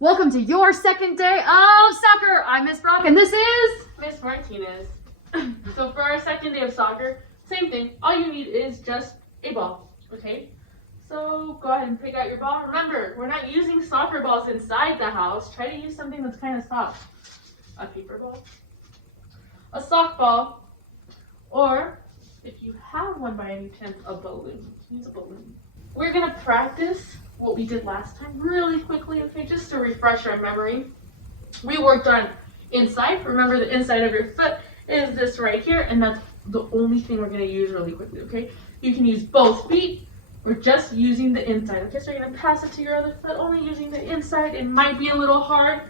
Welcome to your second day of soccer. I'm Miss Brock and this is Miss Martinez. So for our second day of soccer, same thing. All you need is just a ball, okay? So go ahead and pick out your ball. Remember, we're not using soccer balls inside the house. Try to use something that's kind of soft. A paper ball, a soft ball, or if you have one by any chance, a balloon. Use a balloon. We're gonna practice what we did last time really quickly, okay? Just to refresh our memory. We worked on inside. Remember, the inside of your foot is this right here, and that's the only thing we're gonna use really quickly, okay? You can use both feet. We're just using the inside, okay? So you're gonna pass it to your other foot, only using the inside. It might be a little hard.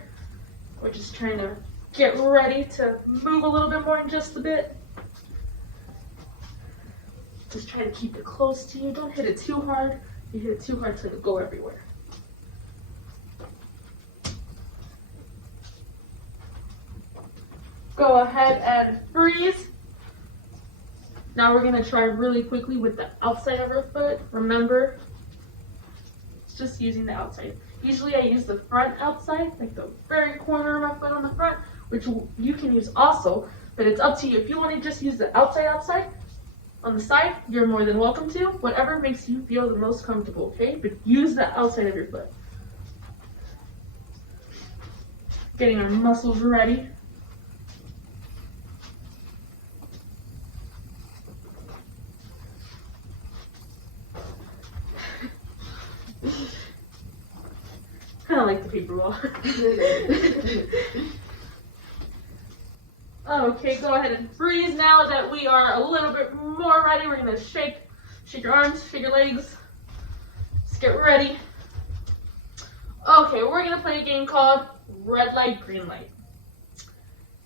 We're just trying to get ready to move a little bit more in just a bit. Just try to keep it close to you. Don't hit it too hard. If you hit it too hard, it's gonna go everywhere. Go ahead and freeze. Now we're gonna try really quickly with the outside of our foot. Remember, it's just using the outside. Usually I use the front outside, like the very corner of my foot on the front, which you can use also, but it's up to you. If you want to just use the outside, on the side, you're more than welcome to. Whatever makes you feel the most comfortable, okay? But use the outside of your foot. Getting our muscles ready. Kind of like the paper ball. Okay, go ahead and freeze now that we are a little bit more ready. We're gonna shake your arms, shake your legs. Just get ready. Okay, we're gonna play a game called red light, green light.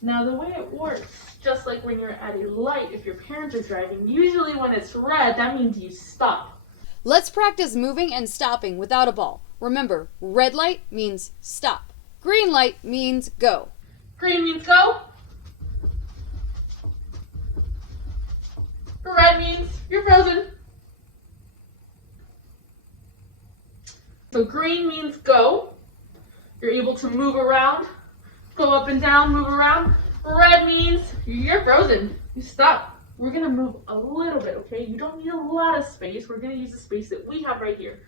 Now the way it works, just like when you're at a light, if your parents are driving, usually when it's red, that means you stop. Let's practice moving and stopping without a ball. Remember, red light means stop. Green light means go. Green means go. Red means you're frozen. So green means go. You're able to move around, go up and down, move around. Red means you're frozen. You stop. We're gonna move a little bit, okay? You don't need a lot of space. We're gonna use the space that we have right here.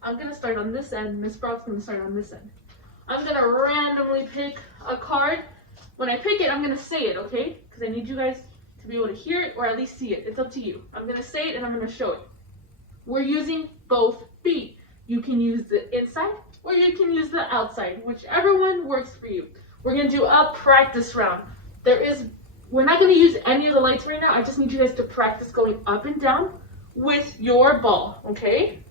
I'm gonna start on this end. Miss Brock's gonna start on this end. I'm gonna randomly pick a card. When I pick it, I'm gonna say it, okay? Because I need you guys to be able to hear it or at least see it. It's up to you. I'm gonna say it and I'm gonna show it. We're using both feet. You can use the inside or you can use the outside, whichever one works for you. We're gonna do a practice round. We're not gonna use any of the lights right now. I just need you guys to practice going up and down with your ball, okay?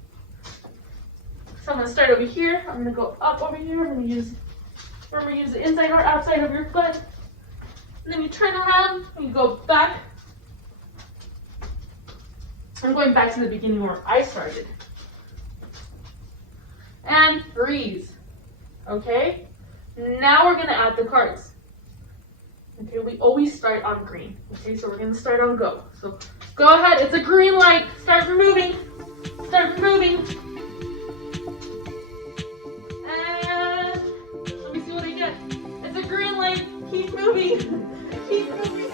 So I'm gonna start over here. I'm gonna go up over here. Remember, use the inside or outside of your foot. And then you turn around and you go back. I'm going back to the beginning where I started. And freeze. Okay? Now we're going to add the cards. Okay, we always start on green. Okay, so we're going to start on go. So go ahead. It's a green light. Start moving. Start moving. And let me see what I get. It's a green light. Keep moving. Keep moving.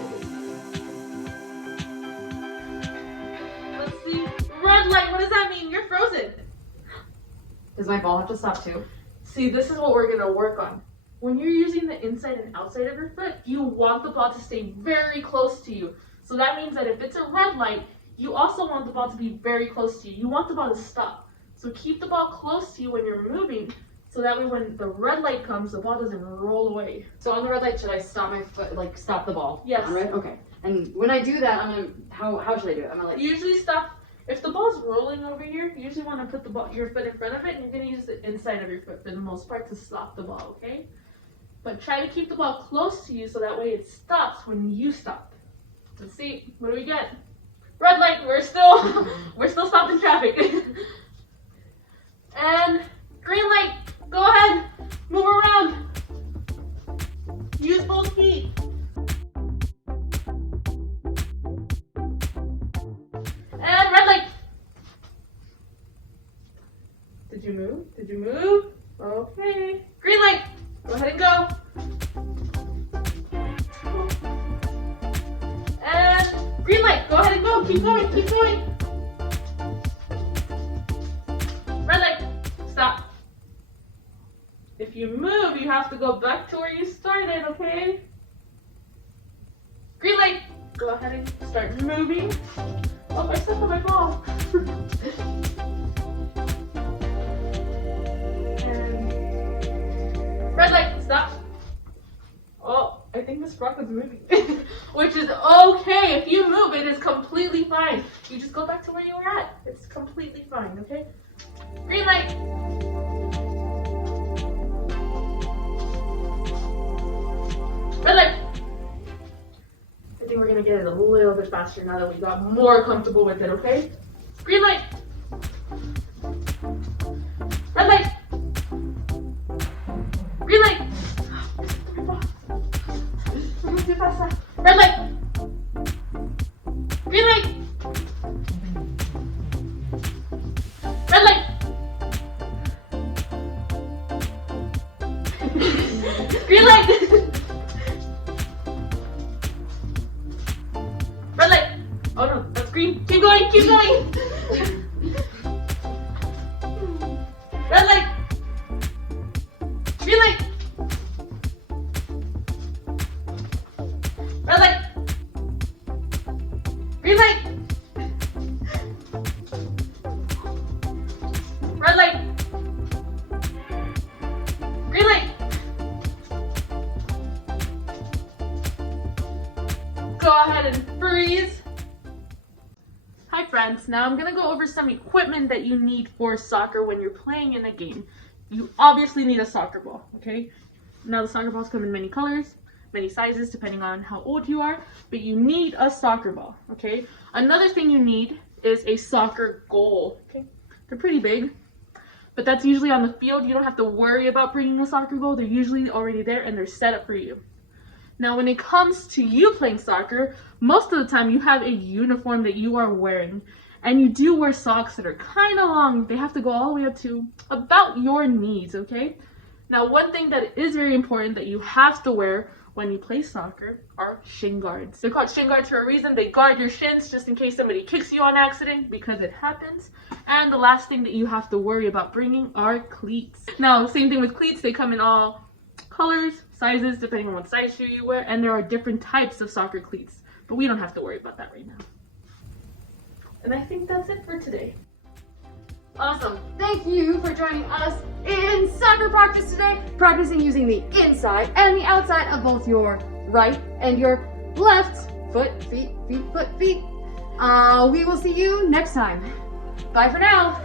Let's see. Red light, what does that mean? You're frozen. Does my ball have to stop too? See, this is what we're gonna work on. When you're using the inside and outside of your foot, you want the ball to stay very close to you. So that means that if it's a red light, you also want the ball to be very close to you. You want the ball to stop. So keep the ball close to you when you're moving, so that way when the red light comes, the ball doesn't roll away. So on the red light, should I stop my foot, like stop the ball? Yes. On red? Okay. And when I do that, how should I do it? I'm gonna Usually stop. If the ball's rolling over here, you usually want to put your foot in front of it, and you're going to use the inside of your foot for the most part to stop the ball, okay? But try to keep the ball close to you so that way it stops when you stop. Let's see, what do we get? Red light, we're still stopped in traffic. And green light, go ahead, move around. Use both feet. And red light. Did you move? Did you move? If you move, you have to go back to where you started, okay? Green light. Go ahead and start moving. Oh, I stepped on my ball. And red light, stop. Oh, I think this rock is moving. Which is okay. If you move, it is completely fine. You just go back to where you were at. It's completely fine, okay? Green light. Red light. I think we're gonna get it a little bit faster now that we got more comfortable with it, okay? Green light. Red light. Green light. Too fast. Red light. Green light. Red light. Green light. Red light. Oh no, that's green. Keep going, keep going. Red light. Green light. Red light. Green light. Red light. Green light. Go ahead and freeze. Hi friends, now I'm gonna go over some equipment that you need for soccer when you're playing in a game. You obviously need a soccer ball, okay? Now the soccer balls come in many colors, many sizes depending on how old you are, but you need a soccer ball, okay? Another thing you need is a soccer goal, okay? They're pretty big, but that's usually on the field. You don't have to worry about bringing a soccer goal. They're usually already there and they're set up for you. Now when it comes to you playing soccer, most of the time you have a uniform that you are wearing, and you do wear socks that are kind of long. They have to go all the way up to about your knees, okay? Now one thing that is very important that you have to wear when you play soccer are shin guards. They're called shin guards for a reason. They guard your shins just in case somebody kicks you on accident, because it happens. And the last thing that you have to worry about bringing are cleats. Now, same thing with cleats. They come in all colors, sizes, depending on what size shoe you wear. And there are different types of soccer cleats. But we don't have to worry about that right now. And I think that's it for today. Awesome. Thank you for joining us in soccer practice today, practicing using the inside and the outside of both your right and your left foot, feet. We will see you next time. Bye for now.